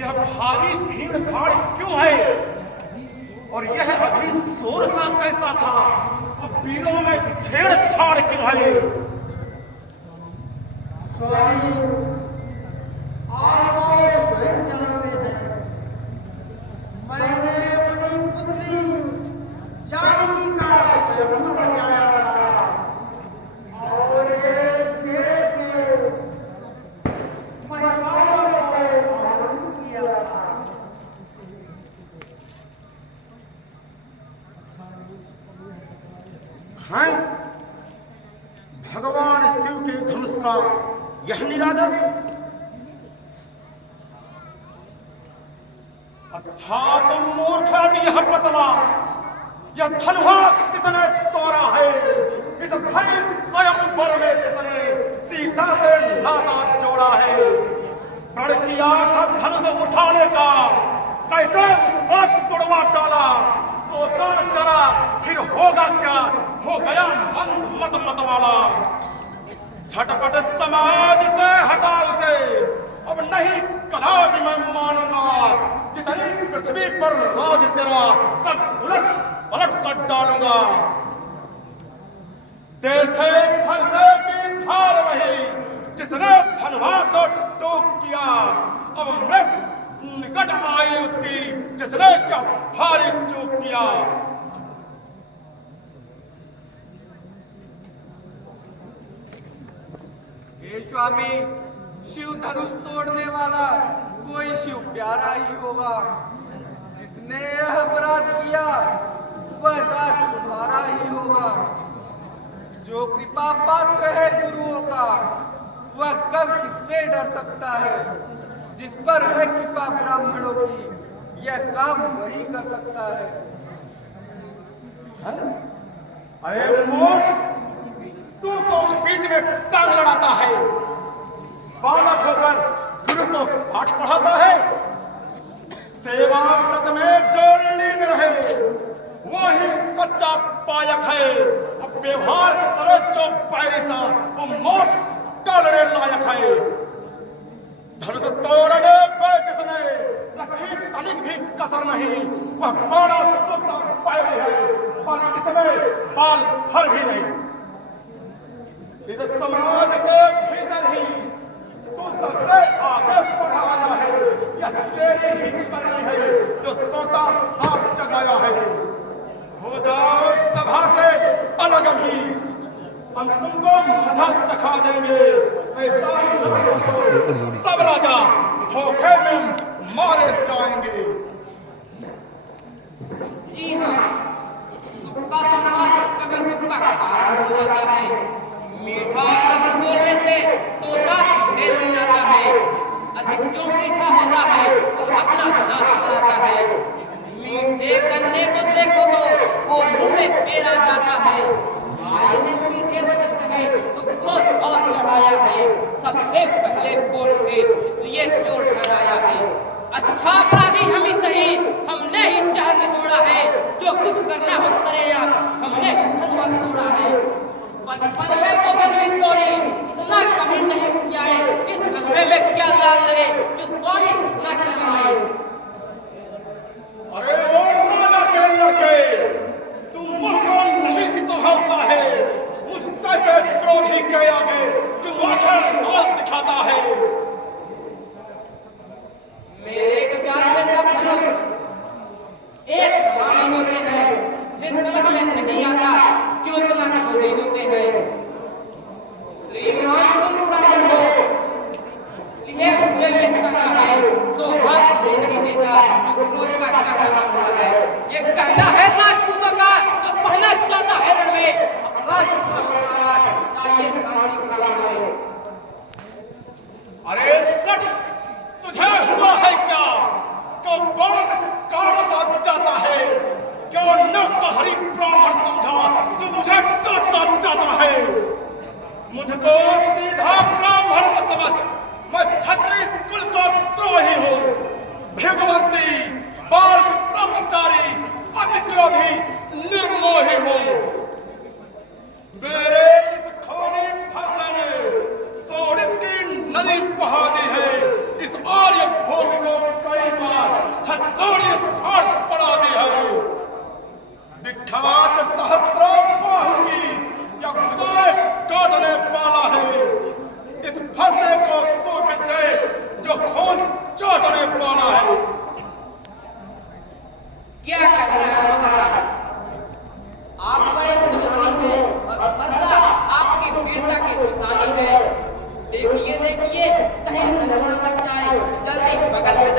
यह भारी भीड़ भाड़ क्यों है और यह अभी शोर सा कैसा था और वीरों में छेड़छाड़ क्यों है? स्वामी आप स्वयं जानते हैं, मैंने अपनी पुत्री जानकी का स्वयं बचाया था और देश विदेश के महिलाओं को आनंद किया था। हैं? भगवान शिव के धनुष का यह निरादर? अच्छा तुम मूर्ख है यह पतला, यह धनुहा किसने तोड़ा है? इस भरी स्वयंवर में किसने सीता से नाता जोड़ा है? प्रण किया था धनुष उठाने का, कैसे उस तोड़वा डाला? सोचा जरा फिर होगा क्या, हो गया मन मत वाला। झटपट समाज से हटा उसे, अब नहीं कदापि मैं मानूंगा। जितनी पृथ्वी पर राज तेरा सब उलट पलट कर डालूंगा। देखे घर से की धार वही जिसने धनवा तो टोक किया, अब मृत निकट आई उसकी जिसने क्या भारी चूक किया। हे स्वामी, शिव धनुष तोड़ने वाला कोई शिव प्यारा ही होगा। जिसने यह अपराध किया वह दास तुम्हारा ही होगा। जो कृपा पात्र है गुरुओं का वह कब किससे डर सकता है? जिस पर है कृपा ब्राह्मणों की यह काम वही कर सकता है। अरे मूर्ख, तू तो बीच में टांग लड़ाता है। बालक होकर गुरु को पाठ पढ़ाता है। सेवा व्रत में जो लीन रहे वही सच्चा पायक है। अब व्यवहार करे जो पैरिसा वो मौत टालने लायक है। धनुष तोड़ने पे जिसने रखी तनिक भी कसर नहीं, वह बड़ा सुंदर पैरी है और इसमें बाल भर भी नहीं। इस समाज के भीतर ही तू सबसे आगे बढ़ाया है। यह तेरी ही करनी है जो सोता सांप जगाया है। हो जाओ सभा से अलग भी, हम तुमको मधा चखा देंगे। ऐसा सब राजा धोखे में मारे जाएंगे। जी हाँ, सुख का समाज कभी दुख का कारण हो जाता है। मीठा रस बोलने से तोता ढेर में आता है। अधिक जो मीठा होता है वो अपना नाश कराता है। मीठे गन्ने को देखो तो वो मुंह में पेरा जाता है। भाई ने मीठे वचन कहे तो क्रोध और चढ़ाया है। सबसे पहले बोल के इसलिए चोर ठहराया है। अच्छा अपराधी हम ही सही, हमने ही चाल निचोड़ा है। जो कुछ करना हो करे आप, हमने ही धनवा तोड़ा है। बचपन में बदन भी तोड़ी, इतना कभी नहीं किया है। इस धंधे में क्या लाल लगे जो स्वामी इतना करवाए। अरे वो राजा के लड़के, तू मुंह को नहीं संभालता है। उस जैसे क्रोधी के आगे तू आखिर हाथ दिखाता है। मेरे विचार से सब धनुष एक समान होते हैं। फिर समझ में नहीं आता क्यों इतना क्रोधी होते हैं। श्रीमान तुम ब्राह्मण हो, इसलिए मुझे यह कहना है सौभाग्य दे नहीं देता जो क्रोध का कहना है। ये कहना है राजपूतों का जो पहना जाता है रण में। अपराध चाहिए शांति प्राप्त है। अरे सच तुझे हुआ है क्या? क्यों बहुत काटता जाता है? क्यों न तो हरि ब्राह्मण समझा जो मुझे काटता जाता है? मुझको सीधा ब्राह्मण न समझ, मैं क्षत्रिय कुल का द्रोही हूँ। भृगुवंशी, बाल ब्रह्मचारी, अतिक्रोधी, निर्मोही हूँ। मेरे इस खोनी भाषा में सोडित की नदी बहा दी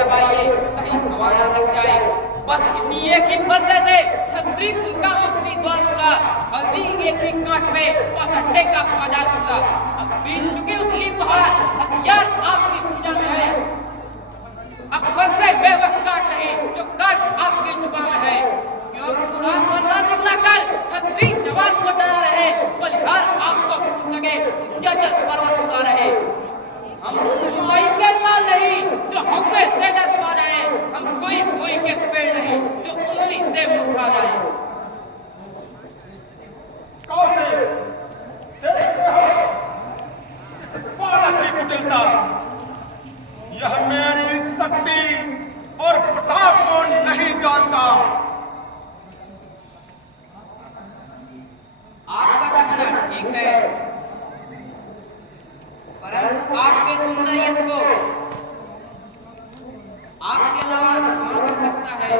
दबाइए कहीं हवा न लग जाए। बस इसी एक ही फरसे से छतरी का मुक्ति द्वार खुला, हल्दी एक ही कांट में और सट्टे का बाजार खुला। अब बीत चुके उस ली पहाड़, हथियार आपकी पूजा में है। अब फरसे वे वह काट नहीं जो काट आपकी जुबान में है। क्यों पूरा फरसा दिखलाकर छतरी जवान को डरा रहे, बलिहार आपको भूल सके उद्याचल पर्वत उड़ा रहे। हम माई के लाल नहीं जो हमसे से डर पा जाए, हम कोई के पेड़ नहीं जो उंगली से मुखा जाए। कौसे देखते हो इस बालक की कुटिलता, यह मेरी शक्ति और प्रताप को नहीं जानता। आपका कहना ठीक है, परंतु आपके सुंदर यश को आपके अलावा कौन कर सकता है?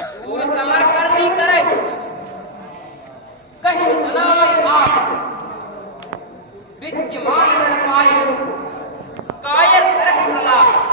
सूर समर करनी करे कहीं चलावे आप, विद्यमान न पाए कायर करह प्रलाप।